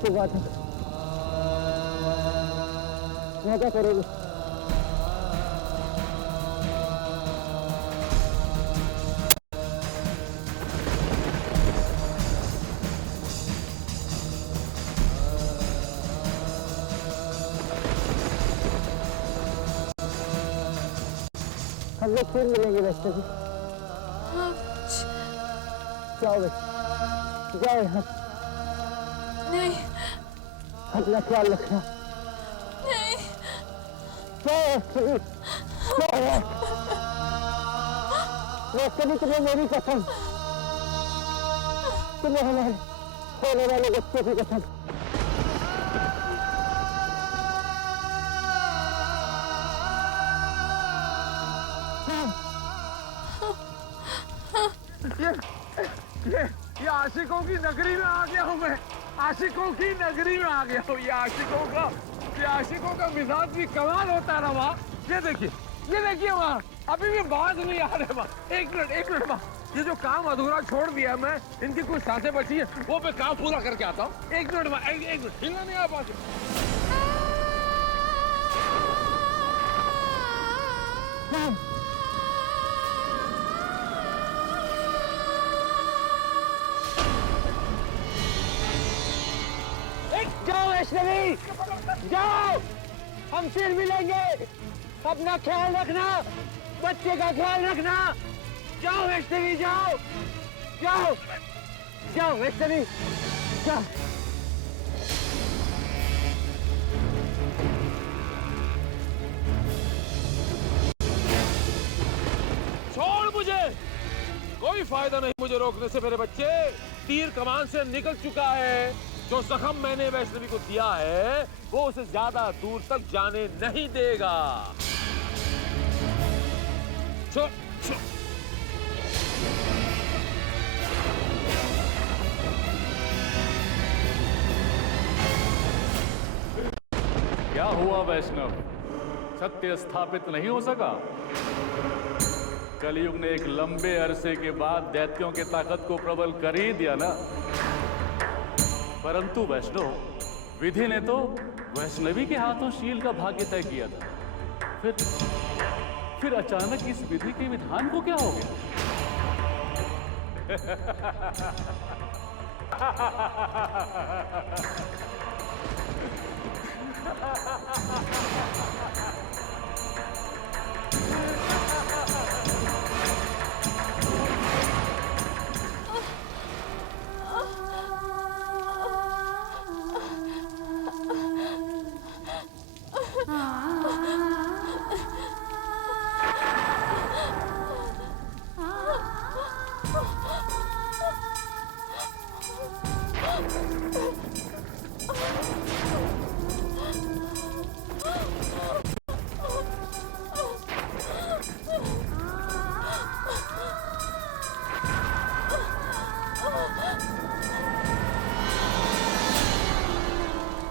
अच्छी बात है। मैं क्या करोगे? हम लोग फिर मिलेंगे रास्ते में। जाओ जाओ यहाँ। नहीं अपना ख्याल रखना। नहीं तुम्हें मेरी कसम, तुम्हें हमारे होने वाले बच्चे की कसम। ये आशिकों की नगरी में आ गया हूँ मैं। आशिकों की नगरी में आ गया हूँ। ये आशिकों का मिजाज भी कमाल होता है रवा। ये देखिए वहाँ अभी भी बाज नहीं आ रहे। वहाँ एक मिनट वहाँ, ये जो काम अधूरा छोड़ दिया मैं, इनकी कुछ सांसें बची है, वो मैं काम पूरा करके आता हूँ। एक मिनट वहाँ, एक मिनट हिलना नहीं आ पाते। जाओ वैष्णवी, जाओ, हम फिर मिलेंगे। अपना ख्याल रखना, बच्चे का ख्याल रखना। जाओ वैष्णवी, जाओ जाओ जाओ वैष्णवी, जाओ। छोड़ मुझे, कोई फायदा नहीं मुझे रोकने से। मेरे बच्चे, तीर कमान से निकल चुका है। जो जख्म मैंने वैष्णवी को दिया है वो उसे ज्यादा दूर तक जाने नहीं देगा। क्या हुआ वैष्णव, सत्य स्थापित नहीं हो सका? कलयुग ने एक लंबे अरसे के बाद दैत्यों की ताकत को प्रबल कर ही दिया ना। परंतु वैष्णव, विधि ने तो वैष्णवी के हाथों शील का भाग्य तय किया था। फिर अचानक इस विधि के विधान को क्या हो गया?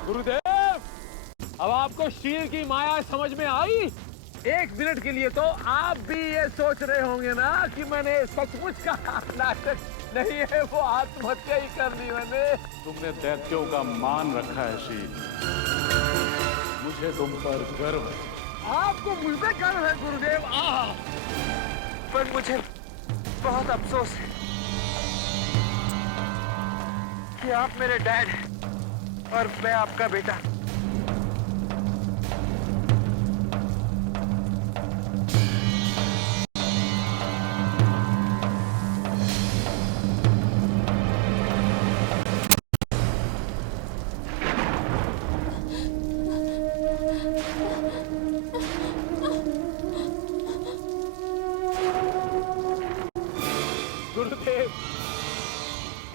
गुरुदेव, अब आपको शील की माया समझ में आई? एक मिनट के लिए तो आप भी ये सोच रहे होंगे ना कि मैंने सचमुच का नाटक नहीं है, वो आत्महत्या ही कर ली मैंने। तुमने दैत्यों का मान रखा है शील, मुझे तुम पर गर्व है। आपको मुझ पे गर्व है गुरुदेव। पर मुझे बहुत अफसोस है कि आप मेरे डैड हैं और मैं आपका बेटा। गुरुदेव,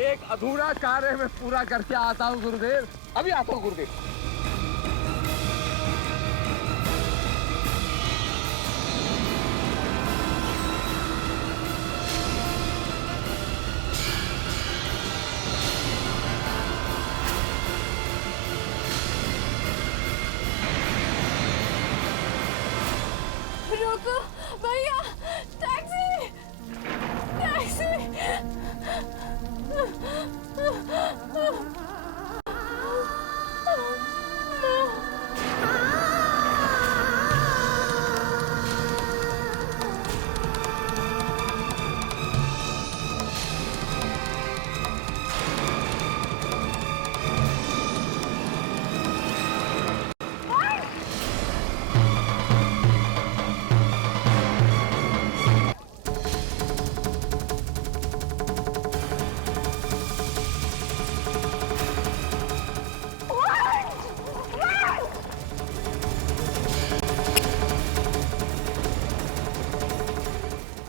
एक अधूरा कार्य मैं पूरा करके आता हूँ गुरुदेव। अभी आता हूँ गुरुदेव। रोको भैया, टैक्सी टैक्सी।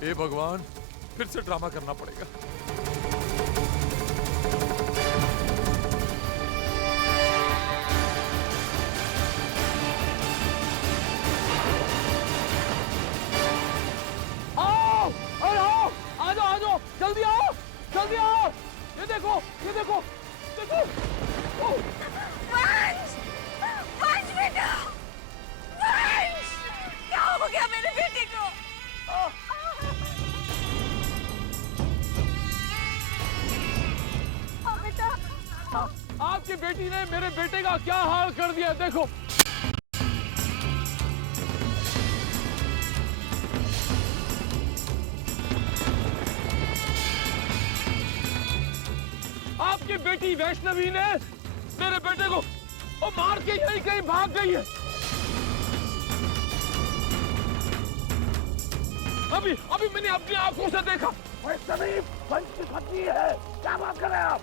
हे भगवान, फिर से ड्रामा करना पड़ेगा। आओ, अरे आओ, आ जाओ, जल्दी आओ, जल्दी आओ। ये देखो, देखो। ओह, वंश! वंश बेटा! वंश! क्या हो गया मेरे बेटे को? हाँ बेटा। आपकी बेटी ने मेरे बेटे का क्या हाल कर दिया, देखो। आपकी बेटी वैष्णवी ने मेरे बेटे को मार के यहीं कहीं भाग गई है। अभी मैंने अपनी आंखों से देखा। वैष्णवी वंश की पत्नी है, क्या बात कर रहे हैं आप?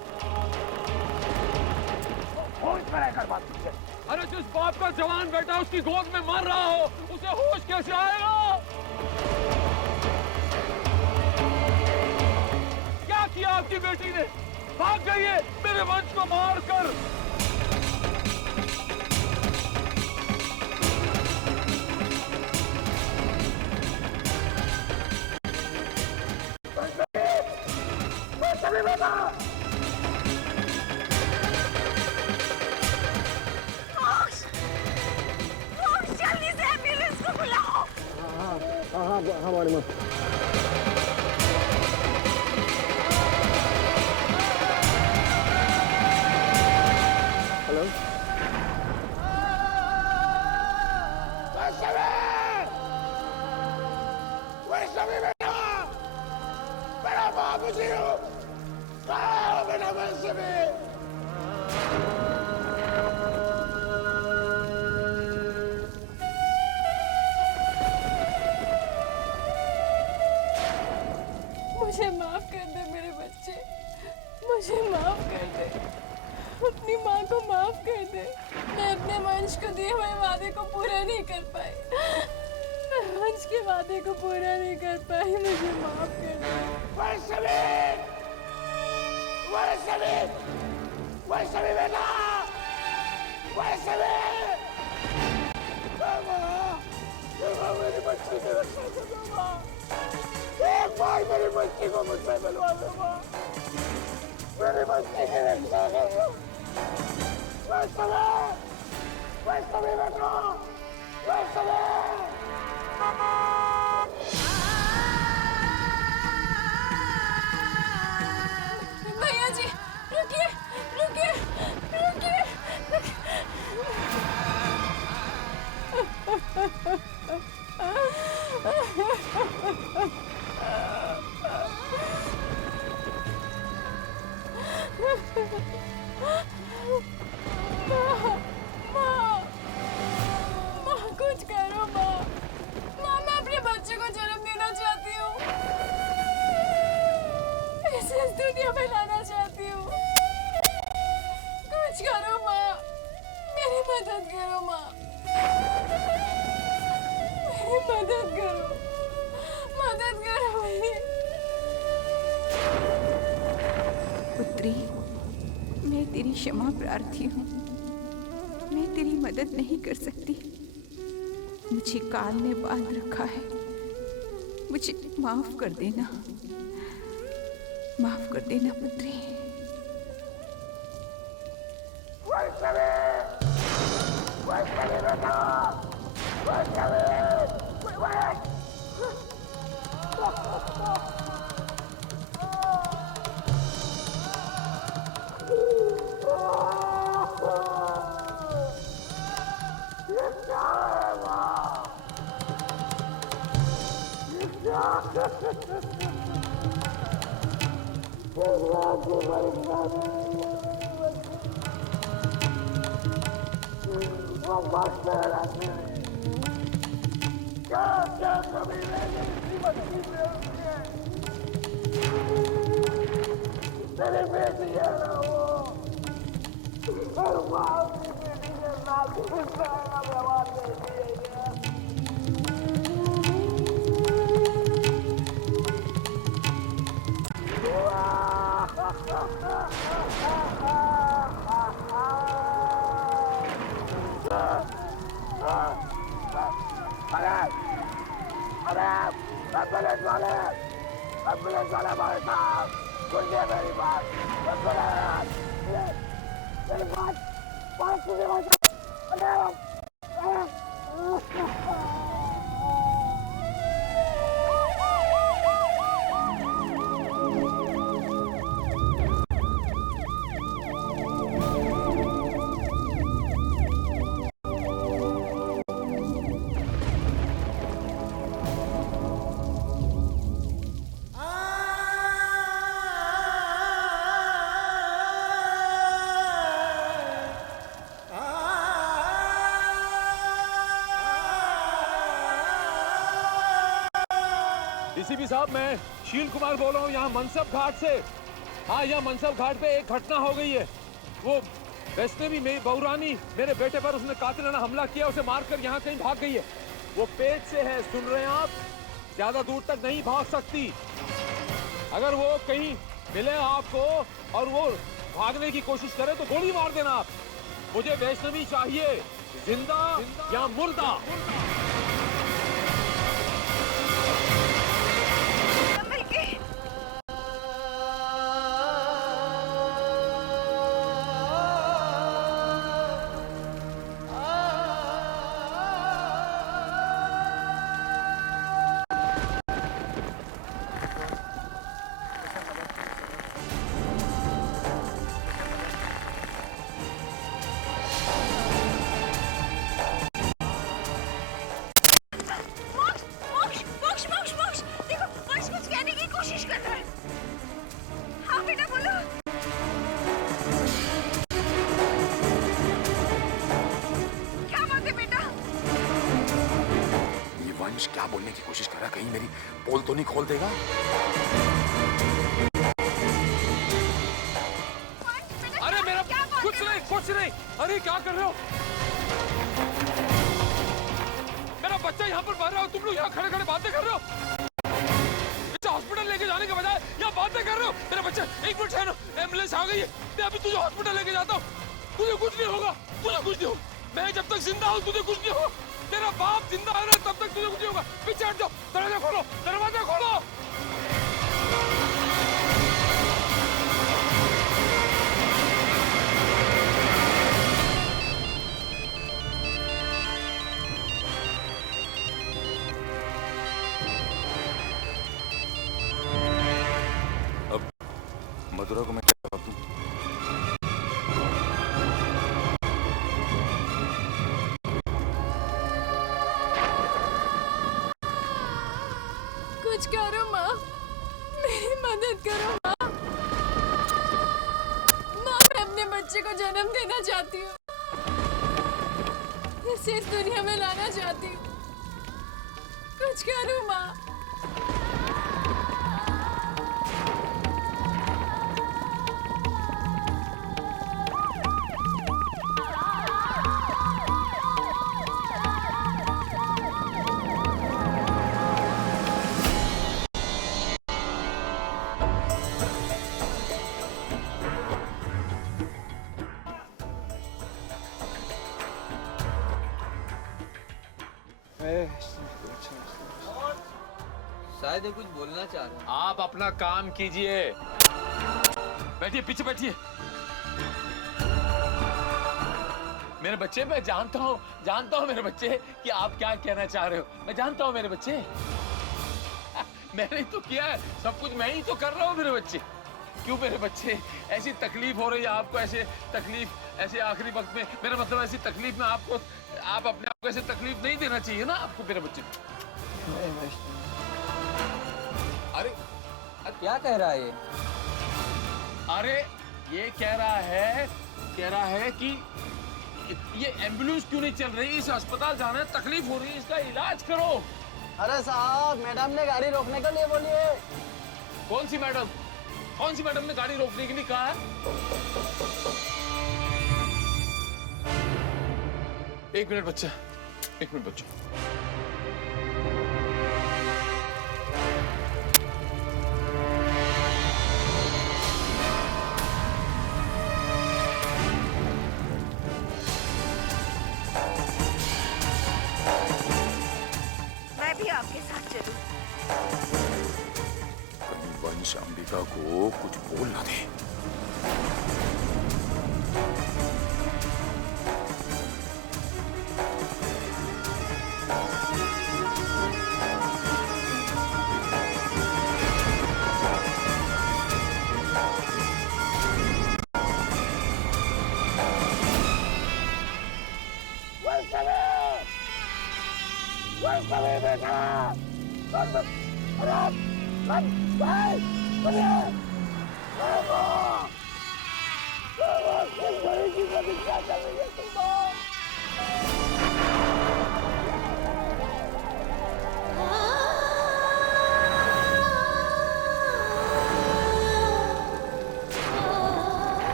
होश में रहकर बात कीजिए। अरे जिस बाप का जवान बेटा उसकी गोद में मर रहा हो, उसे होश कैसे आएगा? क्या किया आपकी बेटी ने? भाग गई है मेरे वंश को मार कर। जल्दी से एम्बुलेंस को बुलाओ। हाँ मारी माँ। हेलो। वैष्णवी बेटा, मेरा बाबूजी हो, कहाँ हो बेटा वैष्णवी? मुझे माफ कर दे मेरे बच्चे, मुझे माफ कर दे, अपनी माँ को माफ कर दे। मैं अपने वंश को दिए हुए वादे को पूरा नहीं कर पाई, मैं वंश के वादे को पूरा नहीं कर पाई, मुझे माफ कर दे। वैष्णवी, वैष्णवी, वैष्णवी बेटा, वैष्णवी, माँ, मेरी बच्ची की रक्षा करो माँ। एक बार मेरी बच्ची को मुझसे मिलवा दो माँ, मेरी बच्ची की रक्षा करो। वैष्णवी, वैष्णवी बेटा, वैष्णवी। भैया जी रुकिए, रुकिए, रुकिए। माँ, कुछ करो माँ। माँ, मैं अपने बच्चे को जन्म देना चाहती हूँ, इसे इस दुनिया में लाना चाहती हूँ। कुछ करो माँ, मेरी मदद करो माँ, मेरी मदद करो, मदद करो मेरी। पुत्री, मैं तेरी क्षमा प्रार्थी हूँ। मैं तेरी मदद नहीं कर सकती, मुझे काल ने बांध रखा है। मुझे माफ कर देना, माफ कर देना पुत्री। वैष्णवी, वैष्णवी बेटा, वैष्णवी, ये क्या है माँ? ये क्या है? भगवान की परीक्षा वो बात रहते हैं। क्या क्या कभी मेरी बच्ची में होती है? मेरी बेटी है ना वो, और माँ की बेटी के साथ इस तरह का व्यवहार करती है क्या? एम्बुलेंस वाले भाई साहब, सुनिए मेरी बात, मेरी बात सुनिए भाई साहब। डीसीपी साहब, मैं शील कुमार बोल रहा हूँ यहाँ मनसब घाट से। हाँ, यहाँ मनसब घाट पे एक घटना हो गई है। वो वैष्णवी मेरी बहुरानी, मेरे बेटे पर उसने कातिलाना हमला किया, उसे मारकर यहाँ कहीं भाग गई है। वो पेट से है, सुन रहे हैं आप? ज्यादा दूर तक नहीं भाग सकती। अगर वो कहीं मिले आपको और वो भागने की कोशिश करे तो गोली मार देना आप। मुझे वैष्णवी चाहिए, जिंदा या मुर्दा। क्या बोलने की कोशिश कर रहा, कहीं मेरी पोल तो नहीं खोल देगा? अरे मेरा कुछ नहीं। अरे क्या कर रहे हो? मेरा बच्चा यहाँ पर मर रहा हो, तुम लोग यहाँ खड़े खड़े बातें कर रहे हो। हॉस्पिटल लेके जाने के बजाय यहाँ बातें कर रहे हो। मेरा बच्चा, एक मिनट ठहरो, एम्बुलेंस आ गई है, मैं अभी तुझे हॉस्पिटल लेके जाता हूँ। तुझे कुछ नहीं होगा, तुझे कुछ नहीं होगा। मैं जब तक जिंदा हूँ तुझे कुछ नहीं होगा। तेरा बाप जिंदा है ना, तब तक तुझे कुछ नहीं होगा। पीछे हट जाओ, दरवाजा खोलो, दरवाजा खोलो। अब मधुरा को मैं क्या जवाब दूं? कुछ करो माँ, मेरी मदद करो माँ। माँ, मैं अपने बच्चे को जन्म देना चाहती हूँ, इसे इस दुनिया में लाना चाहती हूँ। कुछ करो माँ। शायद ये कुछ बोलना चाह रहा है। आप अपना काम कीजिए। बैठिए, पीछे बैठिए। मेरे बच्चे, मैं जानता हूँ मेरे बच्चे कि आप क्या कहना चाह रहे हो। मैं जानता हूँ मेरे बच्चे, मैंने ही तो किया है सब कुछ, मैं ही तो कर रहा हूँ मेरे बच्चे। क्यों मेरे बच्चे, ऐसी तकलीफ हो रही है आपको, ऐसे तकलीफ ऐसे आखिरी वक्त में, मेरा मतलब ऐसी तकलीफ में आपको, आप अपने आप को ऐसे तकलीफ नहीं देना चाहिए ना आपको मेरे बच्चे। अरे क्या कह रहा है ये? अरे ये कह रहा है कि ये एम्बुलेंस क्यों नहीं चल रही, इस अस्पताल जाना है, तकलीफ हो रही है, इसका इलाज करो। अरे साहब, मैडम ने गाड़ी रोकने के लिए बोली है। कौन सी मैडम ने गाड़ी रोकने के लिए कहा है? एक मिनट बच्चा। मैं भी आपके साथ चलूं। वंश अंबिका को कुछ बोल ना दे।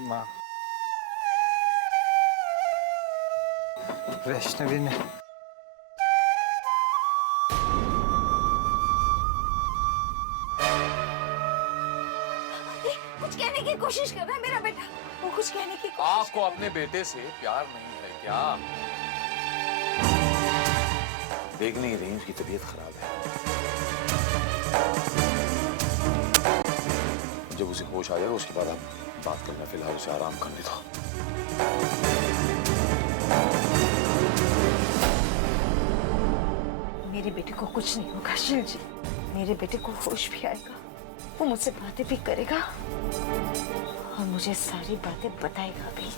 माँ, वैष्णवी ने कुछ कहने की कोशिश कर रहा है मेरा बेटा। वो कुछ कहने की कोशिश आपको अपने बेटे से प्यार नहीं है क्या? देख नहीं रही उसकी तबीयत खराब है। जब उसे होश आ जाएगा उसके बाद आप बात करना, फिलहाल उसे आराम करने दो। मेरे बेटे को कुछ नहीं होगा शील जी। मेरे बेटे को होश भी आएगा, वो मुझसे बातें भी करेगा और मुझे सारी बातें बताएगा भी।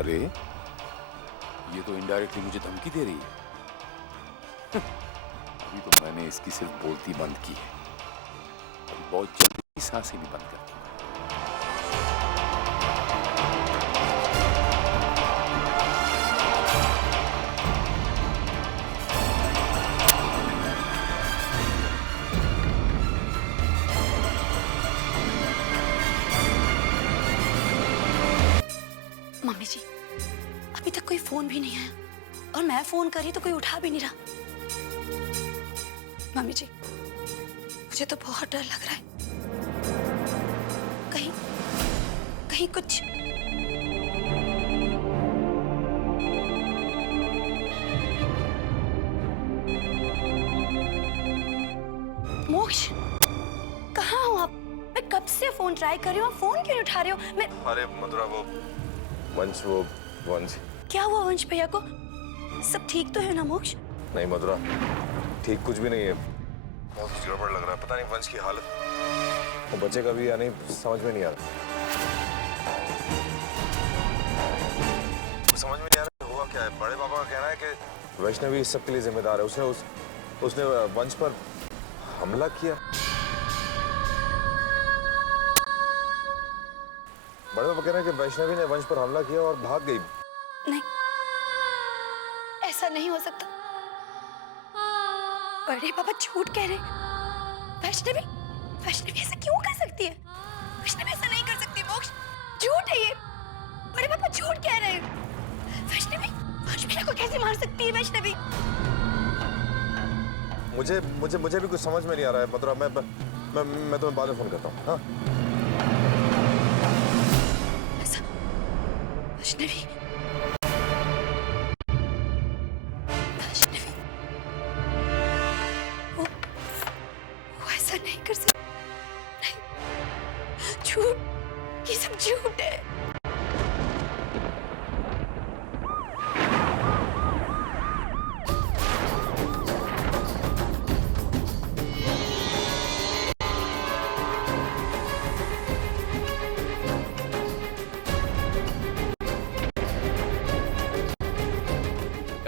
अरे ये तो इनडायरेक्टली मुझे धमकी दे रही है। अभी तो मैंने इसकी सिर्फ बोलती बंद की है, अभी बहुत जल्दी सांसें भी बंद कर दूंगा। मम्मी जी, अभी तक कोई फोन भी नहीं आया और मैं फोन करी तो कोई उठा भी नहीं रहा। मम्मी जी, मुझे तो बहुत डर लग रहा है। कहीं कहीं कुछ मोक्ष, कहाँ हो आप? मैं कब से फोन ट्राई कर रही हूँ, आप फोन क्यों नहीं उठा रहे हो? मैं अरे मधुरा, वो वंश क्या हुआ वंश भैया को? सब ठीक तो है ना मोक्ष? नहीं मधुरा, ठीक कुछ भी नहीं है। बहुत कुछ गड़बड़ लग रहा है, पता नहीं वंश की हालत। वो बच्चे का भी या नहीं समझ में नहीं आ रहा। समझ में नहीं आ रहा हुआ क्या है। बड़े पापा का कहना है कि वैष्णवी इस सब के लिए जिम्मेदार है। उसने वंश पर हमला किया। बड़े पापा कह रहे हैं कि वैष्णवी ने वंश पर हमला किया और भाग गई। नहीं, ऐसा नहीं हो सकता। बड़े पापा झूठ कह रहे हैं। वैष्णवी ऐसा क्यों कर सकती है? वैष्णवी ऐसा नहीं कर सकती मोक्ष, झूठ है ये। बड़े पापा झूठ कह रहे हैं। वैष्णवी वंश को कैसे मार सकती है वैष्णवी? मुझे भी कुछ समझ में नहीं आ रहा है मधुरा। मैं तुम्हें बाद में फोन करता हूँ। हाँ, वैष्णवी वो ऐसा नहीं कर सकती। नहीं, झूठ, ये सब झूठ है।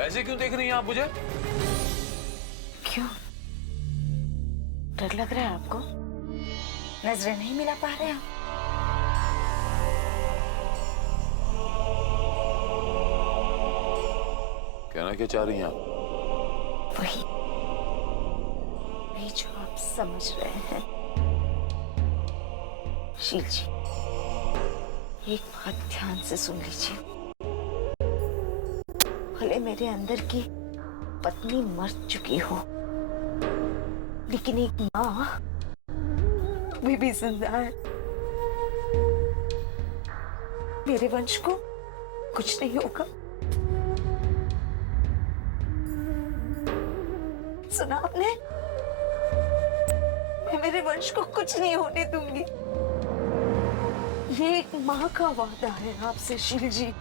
ऐसे क्यों देख रही हैं आप मुझे? क्यों? डर लग रहा है आपको? नजरें नहीं मिला पा रहे आप? कहना क्या चाह रही हैं आप? वही जो आप समझ रहे हैं। शील जी, एक बात ध्यान से सुन लीजिए। भले मेरे अंदर की पत्नी मर चुकी हो, लेकिन एक माँ अभी भी जिंदा है। मेरे वंश को कुछ नहीं होगा। सुना आपने? मैं मेरे वंश को कुछ नहीं होने दूंगी। ये एक माँ का वादा है आपसे शील जी।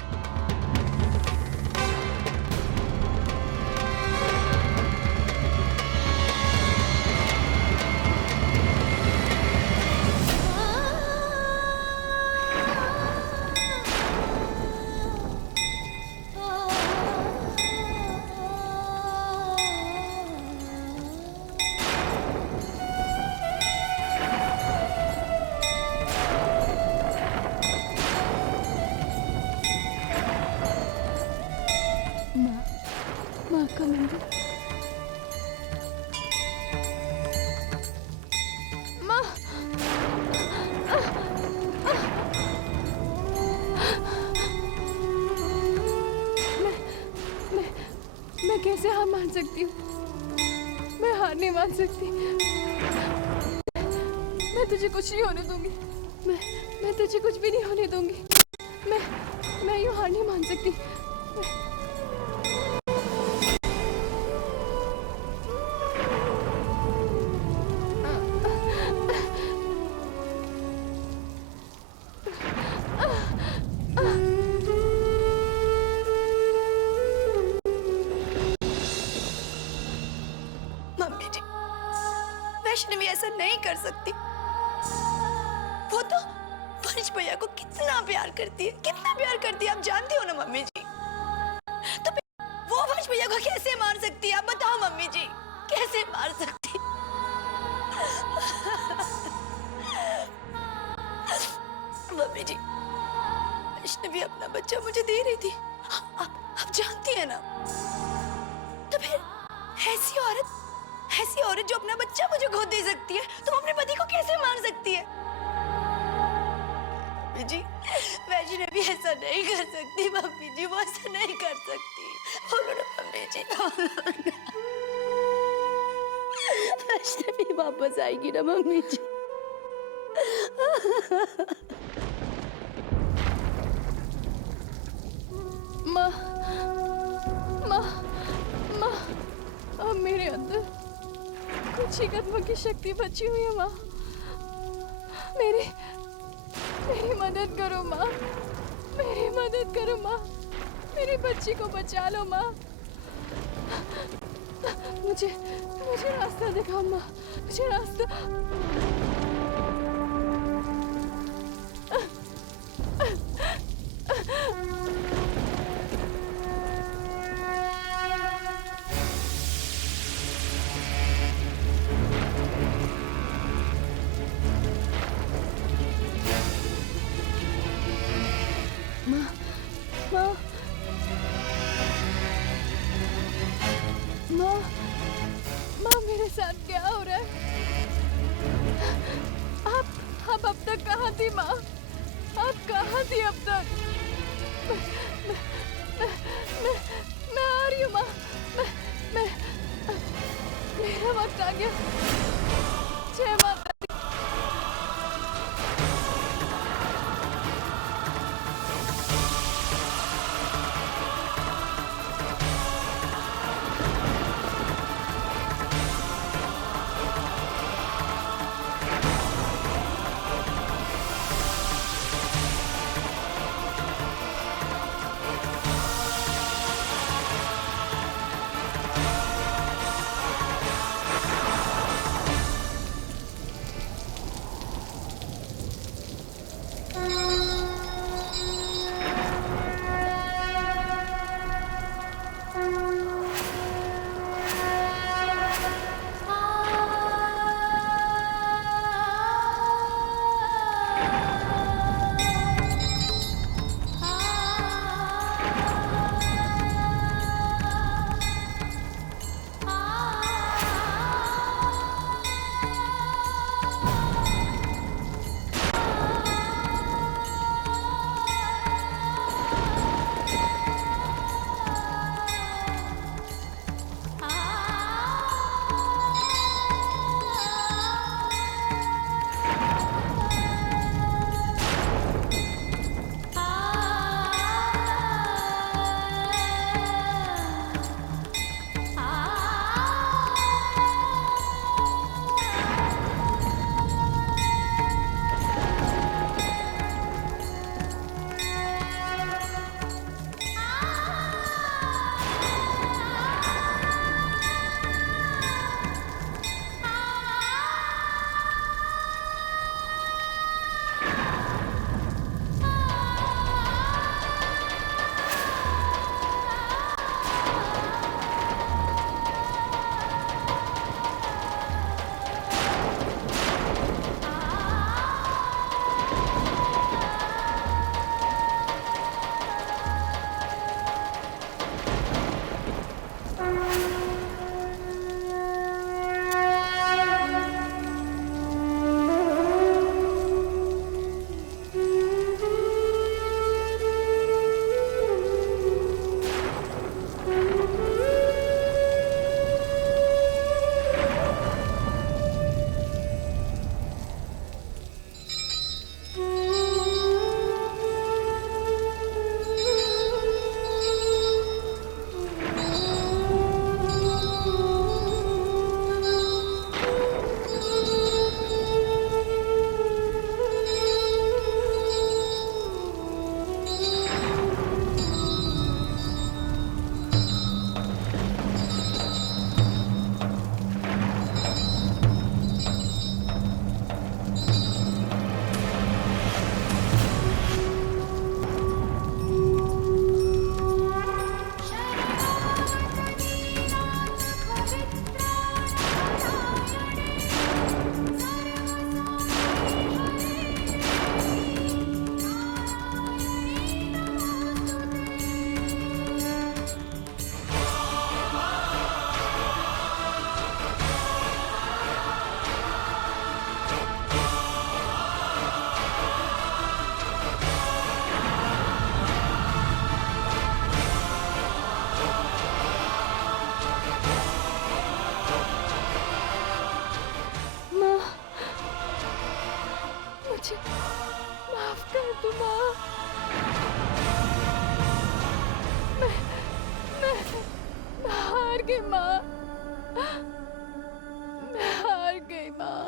माँ का मंदिर। माँ, मैं कैसे हार मान सकती हूँ? मैं हार नहीं मान सकती। मैं तुझे कुछ नहीं होने दूंगी। मैं तुझे कुछ भी नहीं होने दूंगी। मैं यूँ हार नहीं मान सकती। मम्मी जी, वैष्णवी ऐसा नहीं कर सकती। वो तो वंश भैया को कितना प्यार करती है, कितना प्यार करती है, आप जानती हो ना मम्मी जी। तो वो वंश भैया को कैसे मार सकती है? आप बताओ मम्मी जी, कैसे मार सकती? मम्मी जी, वैष्णवी अपना बच्चा मुझे दे रही थी, आप जानती है ना। तो फिर ऐसी औरत जो अपना बच्चा मुझे गोद दे सकती है, तो वो अपने पति को कैसे मार सकती है? मम्मी जी, वैष्णवी ऐसा नहीं कर सकती। मम्मी जी, वो ऐसा नहीं कर सकती। बोलो ना मम्मी जी, बोलो ना। वैष्णवी वापस आएगी ना मम्मी जी? माँ, अब मेरे अंदर कुछ ही कदमों की शक्ति बची हुई है। माँ, मेरी मदद करो माँ, मेरी मदद करो माँ, मेरी बच्ची को बचा लो माँ। मुझे रास्ता दिखाओ माँ, मुझे रास्ता। माँ, मेरे साथ क्या हो रहा है? आप अब तक कहाँ थी माँ? आप कहाँ थी अब तक? मैं आ रही हूँ माँ। मेरा वक्त आ गया। जय माता दी। माँ, मैं हार गई माँ, मैं हार गई माँ।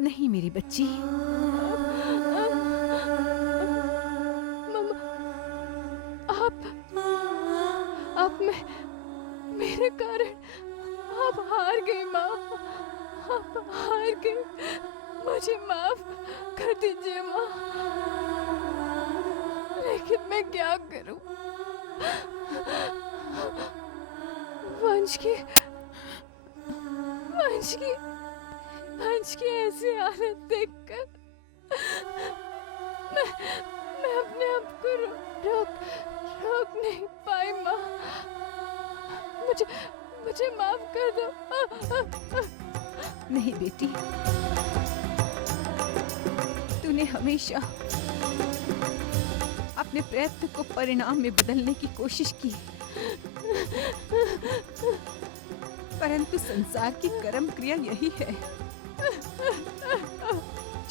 नहीं मेरी बच्ची, मम्मा, आप मेरे कारण आप हार गई माँ, आप हार गई, मुझे माफ कर दीजिए माँ। लेकिन मैं क्या करूं? वंश की ऐसी हालत देखकर मैं अपने आप को रोक नहीं पाई माँ। मुझे माफ कर दो। नहीं बेटी, तूने हमेशा अपने प्रयत्न को परिणाम में बदलने की कोशिश की, परंतु संसार की कर्म क्रिया यही है,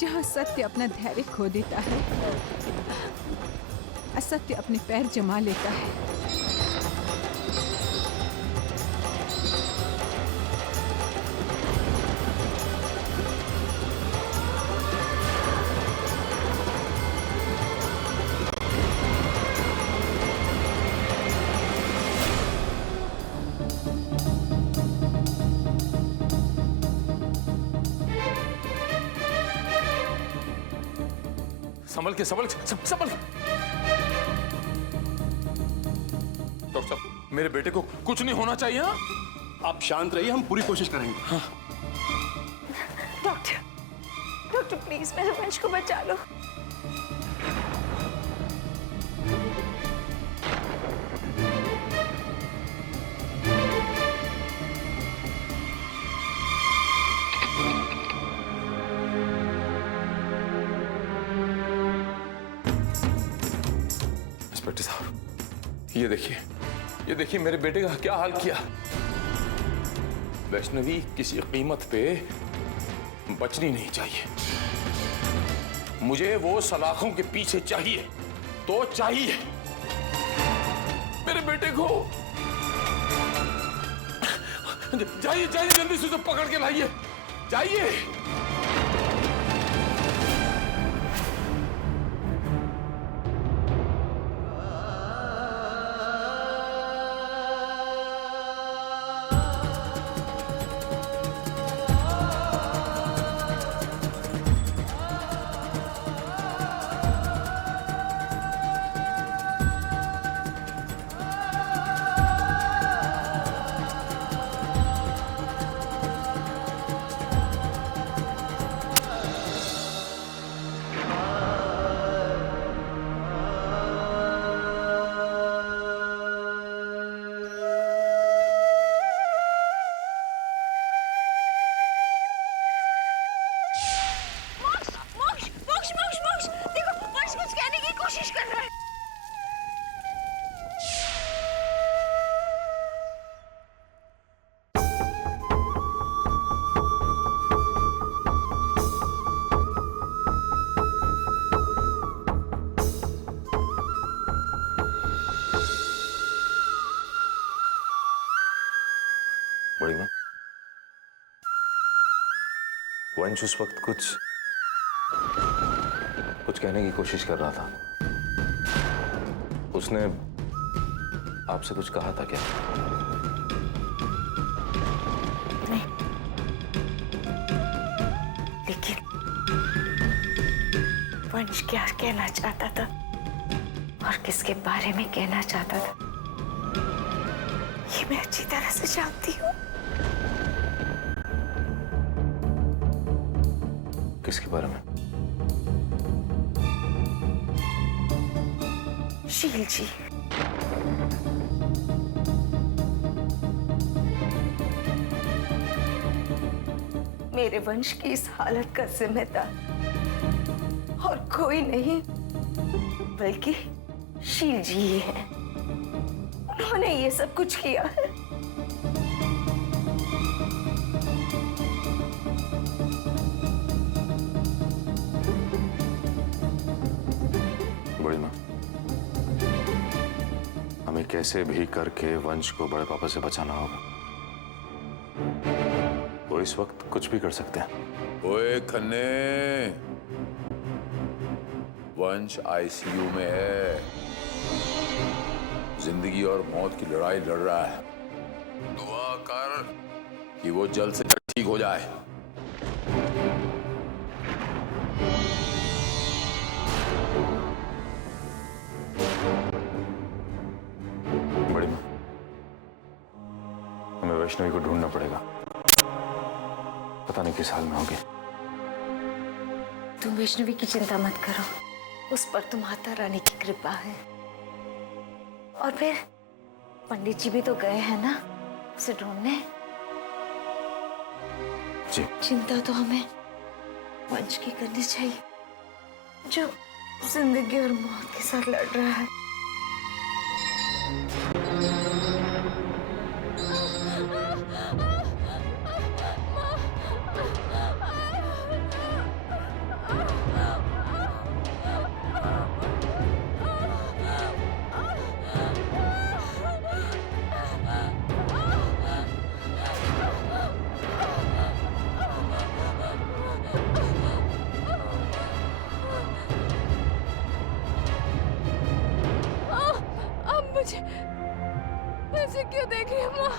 जहाँ सत्य अपना धैर्य खो देता है, असत्य अपने पैर जमा लेता है। संभल के, संभल डॉक्टर साहब, मेरे बेटे को कुछ नहीं होना चाहिए। हाँ? आप शांत रहिए, हम पूरी कोशिश करेंगे। हाँ। डॉक्टर प्लीज मेरे वंश को बचा लो। इंस्पेक्टर साहब, ये देखिए मेरे बेटे का क्या हाल किया। वैष्णवी किसी कीमत पे बचनी नहीं चाहिए। मुझे वो सलाखों के पीछे चाहिए तो चाहिए। मेरे बेटे को जाइए जल्दी से उसे पकड़ के लाइए, जाइए। बड़ी माँ, वंश उस वक्त कुछ कहने की कोशिश कर रहा था। उसने आपसे कुछ कहा था क्या? नहीं, लेकिन वंश क्या कहना चाहता था और किसके बारे में कहना चाहता था, ये मैं अच्छी तरह से जानती हूँ। किसके बारे में? शील जी। मेरे वंश की इस हालत का जिम्मेदार और कोई नहीं बल्कि शील जी ही है। उन्होंने ये सब कुछ किया है। कैसे भी करके वंश को बड़े पापा से बचाना होगा। वो इस वक्त कुछ भी कर सकते हैं। ओए खन्ने, वंश आईसीयू में है, जिंदगी और मौत की लड़ाई लड़ रहा है। दुआ कर कि वो जल्द से जल्द ठीक हो जाए। बड़ी माँ, हमें वैष्णवी को ढूंढना पड़ेगा। पता नहीं किस हाल में होगी। तुम वैष्णवी की चिंता मत करो, उस पर तो माता रानी की कृपा है। और फिर पंडित जी भी तो गए हैं ना उसे ढूंढने। जी। चिंता तो हमें वंश की करनी चाहिए, जो जिंदगी और मौत के साथ लड़ रहा है। ऐसे क्यों देख रही है माँ?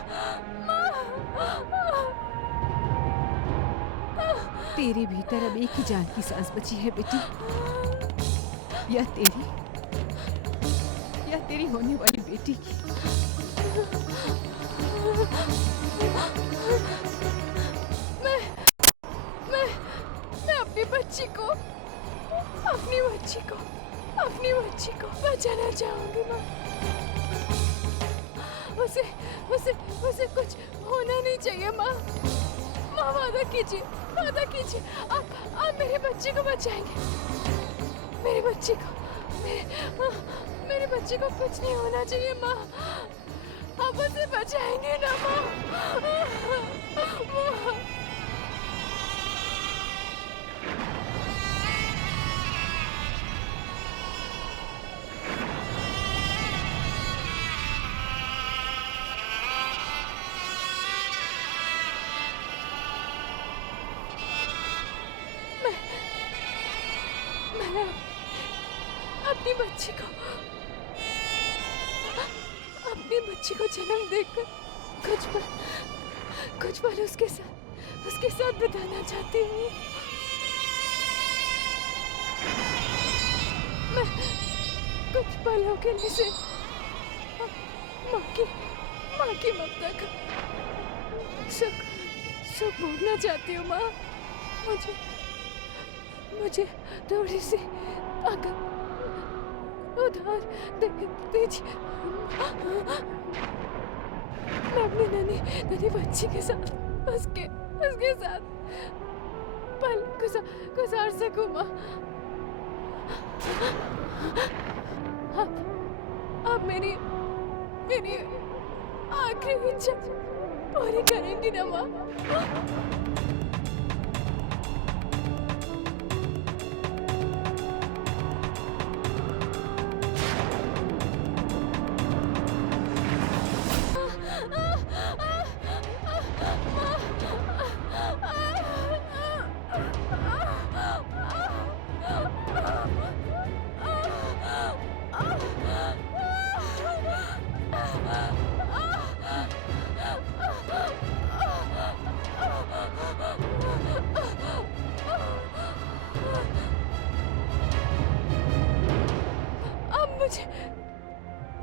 तेरे भीतर अब एक ही जान की सांस बची है बेटी, या तेरी होने वाली बेटी की। मैं अपनी बच्ची को बचाना चाहूंगी माँ। उसे कुछ होना नहीं चाहिए माँ। माँ वादा कीजिए, आप मेरे बच्चे को बचाएंगे। मेरे बच्चे को कुछ नहीं होना चाहिए माँ। आप उसे बचाएंगे ना माँ? मैं अपनी बच्ची को जन्म देकर कुछ पल उसके साथ बिताना चाहती हूँ। मैं कुछ पलों के लिए से माँ की ममता का सुख भोगना चाहती हूँ माँ। मुझे थोड़ी सी ताकत उधार दीजिए। मैं अपनी नन्ही बच्ची के साथ उसके साथ पल गुजार सकूं माँ। आप मेरी आखिरी इच्छा पूरी करेंगी ना माँ?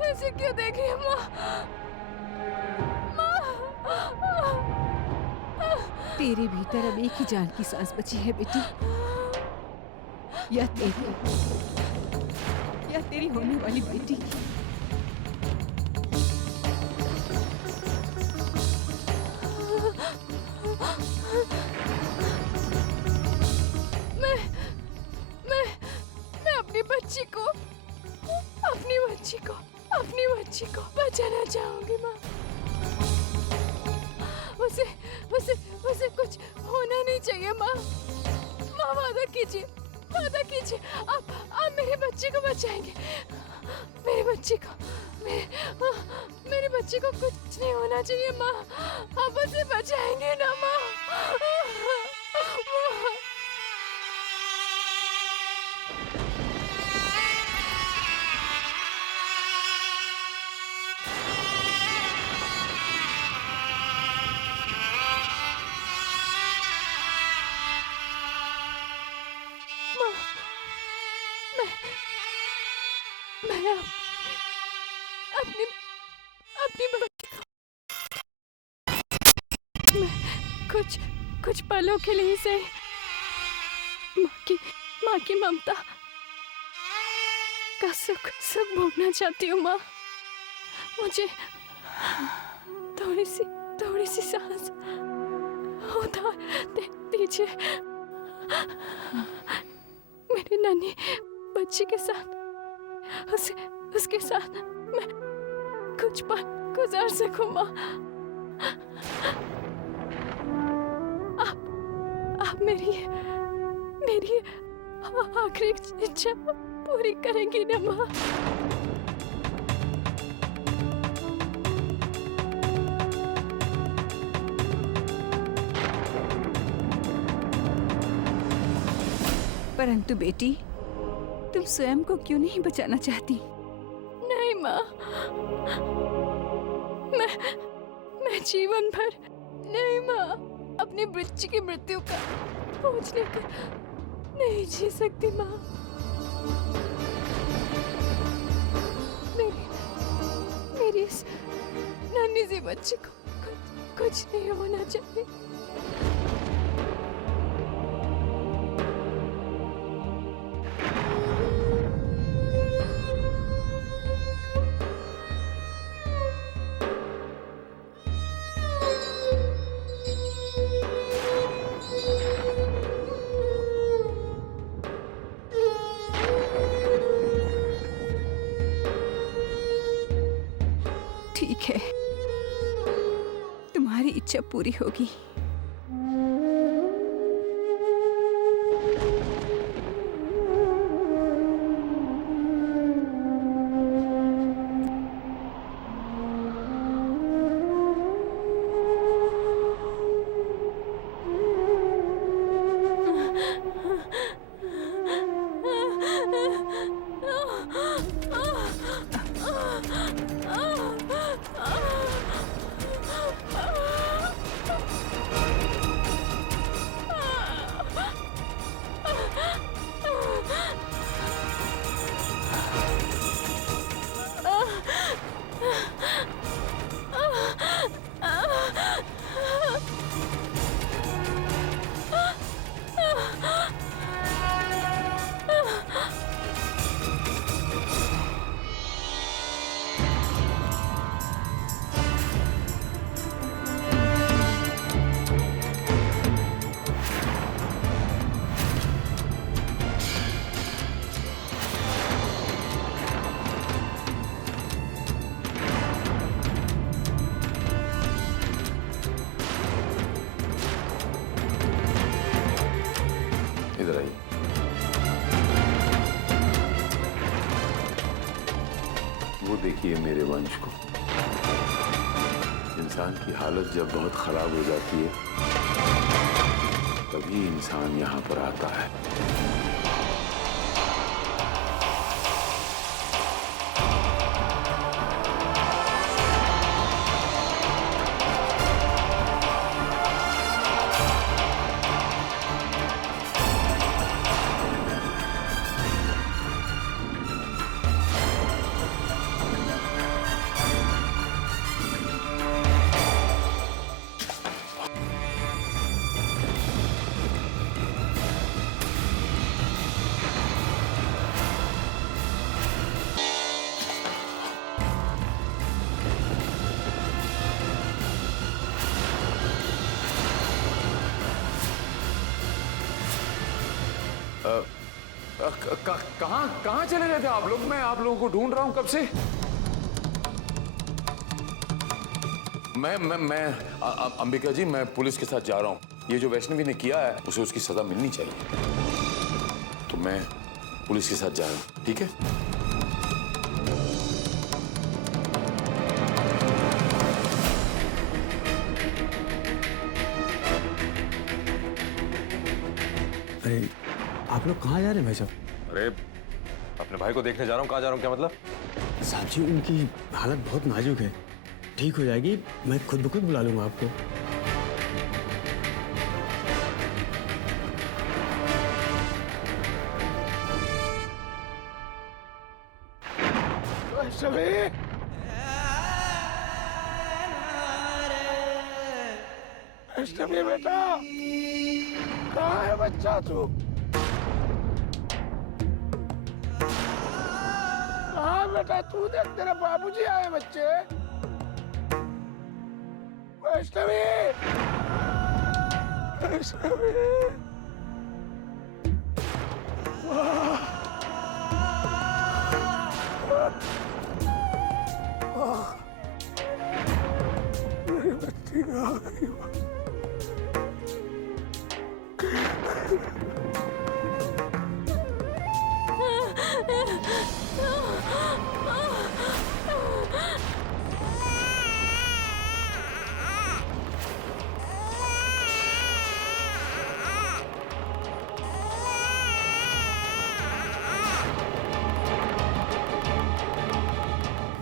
ऐसे क्यों देख रही है माँ? तेरे भीतर अब एक ही जान की सांस बची है बेटी, या तेरी होने वाली बेटी की। मैं अपनी बच्ची को बचाना चाहूंगी माँ। उसे कुछ होना नहीं चाहिए माँ। माँ वादा कीजिए, आप मेरे बच्चे को बचाएंगे। मेरे मेरे बच्चे को कुछ नहीं होना चाहिए माँ। आप उसे बचाएंगे ना माँ? मैं अपनी बच्ची को मैं कुछ पलों के लिए से माँ की ममता का सुख भोगना चाहती हूँ माँ। मुझे थोड़ी सी सांस उधार दीजिए। मेरी नानी बच्ची के साथ उसके साथ मैं कुछ पल गुजार सकूं माँ। आप मेरी आखिरी इच्छा पूरी करेंगी ना माँ? परंतु बेटी, तुम स्वयं को क्यों नहीं बचाना चाहती? नहीं माँ, मैं जीवन भर नहीं माँ, अपनी बच्ची की मृत्यु का बोझ लेकर नहीं जी सकती माँ। मेरी इस नन्ही सी बच्ची को कुछ नहीं होना चाहिए। ठीक है, तुम्हारी इच्छा पूरी होगी। इधर आइए। वो देखिए मेरे वंश को। इंसान की हालत जब बहुत खराब हो जाती है तभी इंसान यहाँ पर आता है। कहाँ चले गए थे आप लोग? मैं आप लोगों को ढूंढ रहा हूँ कब से। मैं अंबिका जी, मैं पुलिस के साथ जा रहा हूँ। ये जो वैष्णवी ने किया है उसे उसकी सजा मिलनी चाहिए, तो मैं पुलिस के साथ जा रहा हूँ। ठीक है? अरे आप लोग कहाँ जा रहे हैं भाई साहब? अरे अपने भाई को देखने जा रहा हूँ। कहाँ जा रहा हूँ क्या मतलब? साहब जी उनकी हालत बहुत नाजुक है, ठीक हो जाएगी, मैं खुद ब खुद बुला लूंगा आपको। वैष्णवी बेटा, कहाँ है बच्चा तू? कहाँ बेटा तू? देख तेरे बाबूजी आए बच्चे। वैष्णवी, वैष्णवी, मेरी बच्ची आ गई।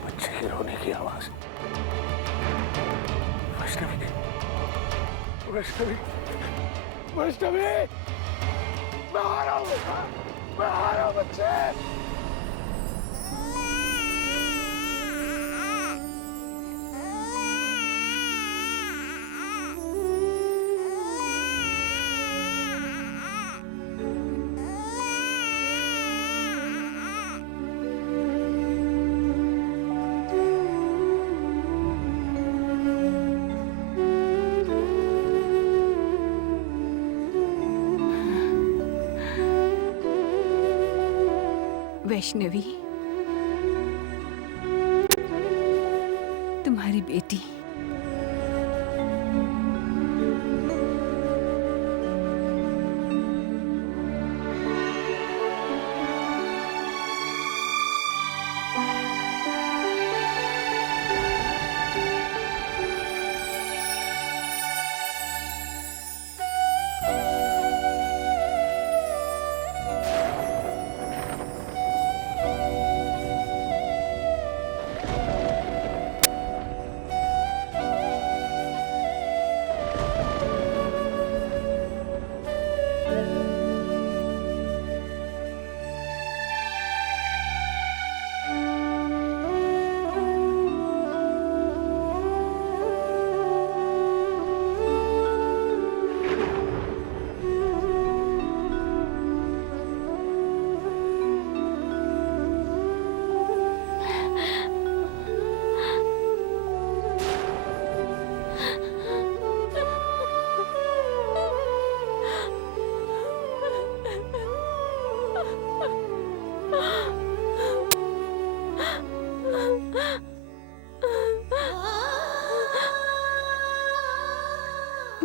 बच्चे के रोने की आवाज। वैष्णवी, वैष्णवी, वैष्णवी, मैं आ रहा हूँ बेटा, मैं आ रहा हूँ बच्चे। वैष्णवी, तुम्हारी बेटी।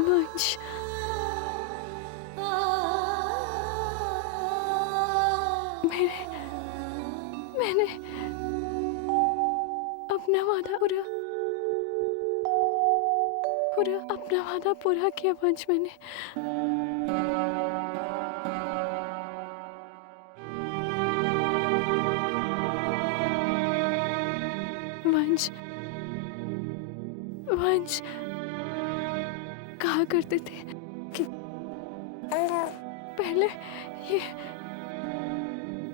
वंश, मैंने अपना वादा पूरा किया वंश। मैंने वंश कहा करते थे कि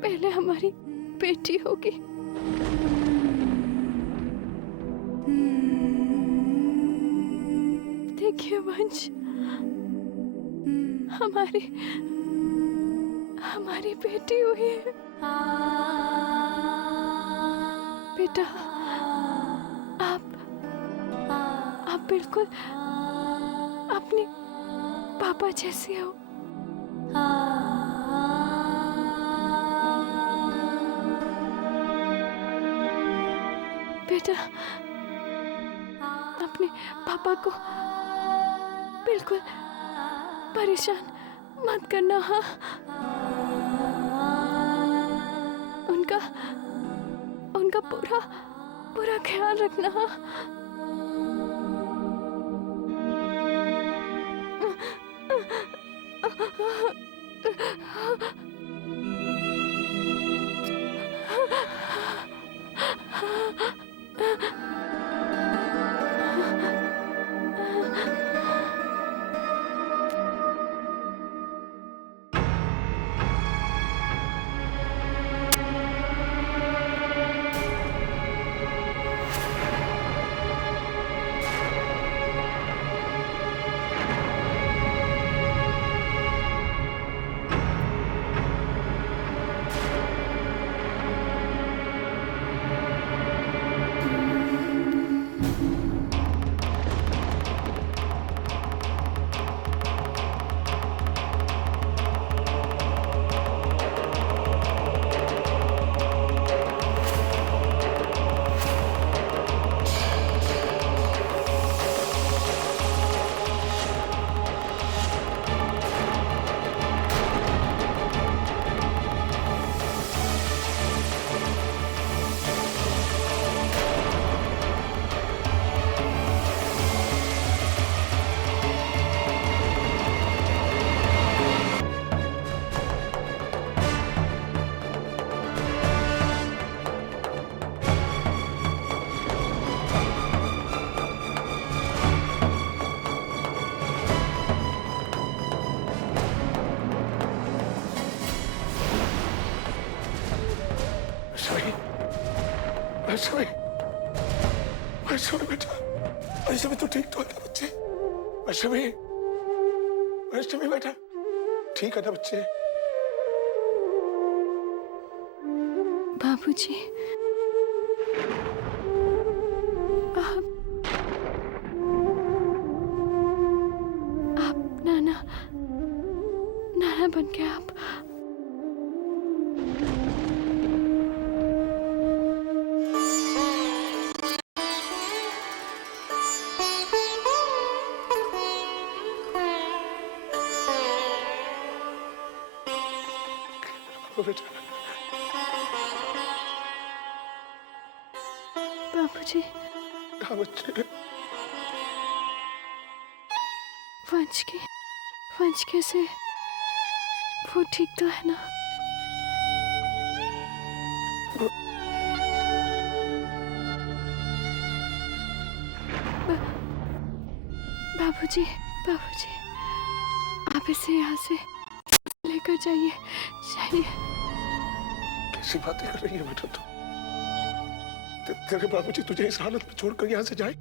पहले हमारी बेटी होगी। देखिए वंश, हमारी बेटी हुई है। बेटा, आप बिल्कुल अपने पापा जैसे हो। बेटा, अपने पापा को बिल्कुल परेशान मत करना। हाँ, उनका पूरा ख्याल रखना। हाँ, वैष्णवी बेटा, वैष्णवी तो ठीक तो है ना बच्चे? वैष्णवी, वैष्णवी बेटा ठीक है ना बच्चे? बाबूजी, आप नाना बन के आप बाबूजी, हाँ बच्चे, वंश कैसे? वो ठीक तो है ना? बाबूजी, आप इसे यहाँ से लेकर जाइए। कैसी बातें कर रही है बेटा तू? तेरे बाबूजी तुझे इस हालत में छोड़कर यहाँ से जाएंगे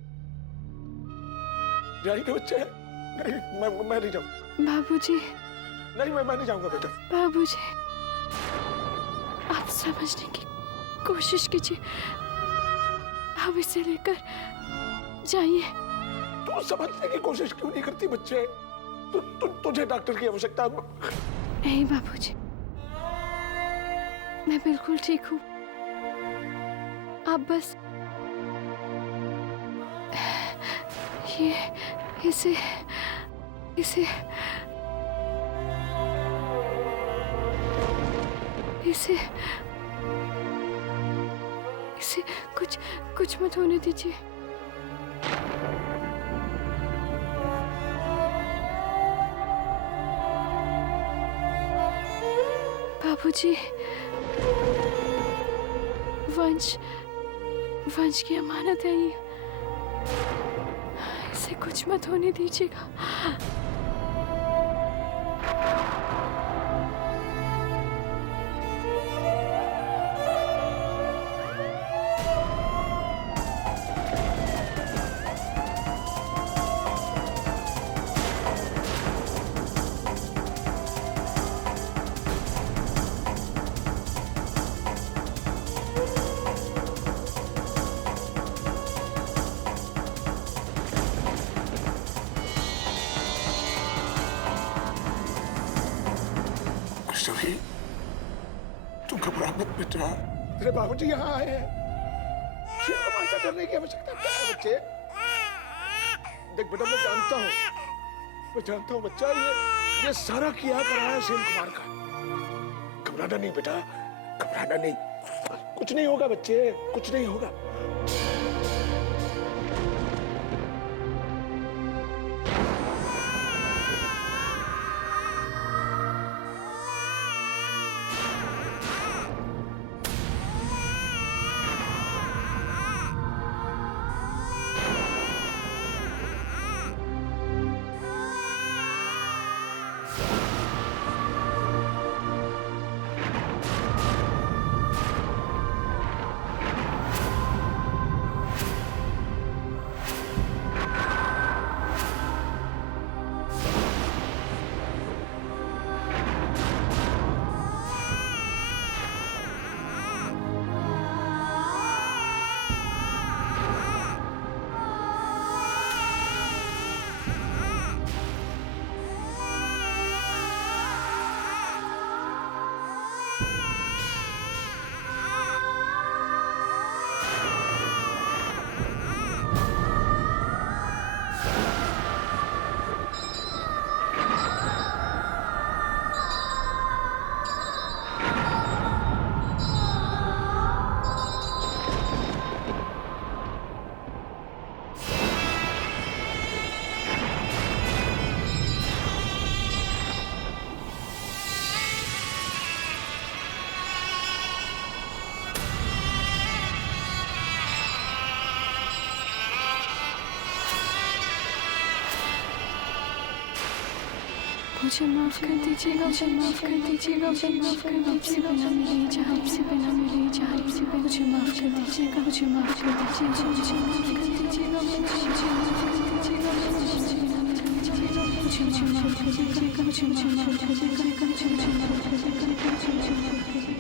बच्चे? नहीं, मैं नहीं जाऊँ। बाबूजी, नहीं, मैं नहीं जाऊंगा बेटा। बाबूजी, आप समझने की कोशिश कीजिए। आप इसे लेकर जाइए। तू समझने की कोशिश क्यों नहीं करती बच्चे? तुझे डॉक्टर की आवश्यकता नहीं बाबूजी, मैं बिल्कुल ठीक हूँ। आप बस इसे कुछ मत होने दीजिए। बाबूजी, वंश की अमानत है ये, इसे कुछ मत होने दीजिएगा। वैष्णवी, तुम घबरा मत बेटा, तेरे बाबूजी यहाँ आए हैं। शिव से डरने की आवश्यकता क्या है बच्चे? देख बेटा, मैं जानता हूँ बच्चा, ये सारा किया कराया शिव कुमार का। घबराना नहीं बेटा, घबराना नहीं, कुछ नहीं होगा बच्चे, कुछ नहीं होगा। मुझे माफ कर दीजिएगा, मुझे माफ कर दीजिएगा, मुझे माफ कर दीजिएगा, बिना मेरे जहाँ से बिना मेरे जहाँ से मुझे माफ कर दीजिएगा, मुझे माफ कर दीजिएगा, मुझे माफ कर दीजिएगा, मुझे माफ कर दीजिएगा, मुझे माफ कर दीजिएगा, मुझे माफ कर दीजिएगा, मुझे माफ कर दीजिएगा, मुझे माफ कर दीजिएगा, मुझे माफ कर दीजिएगा।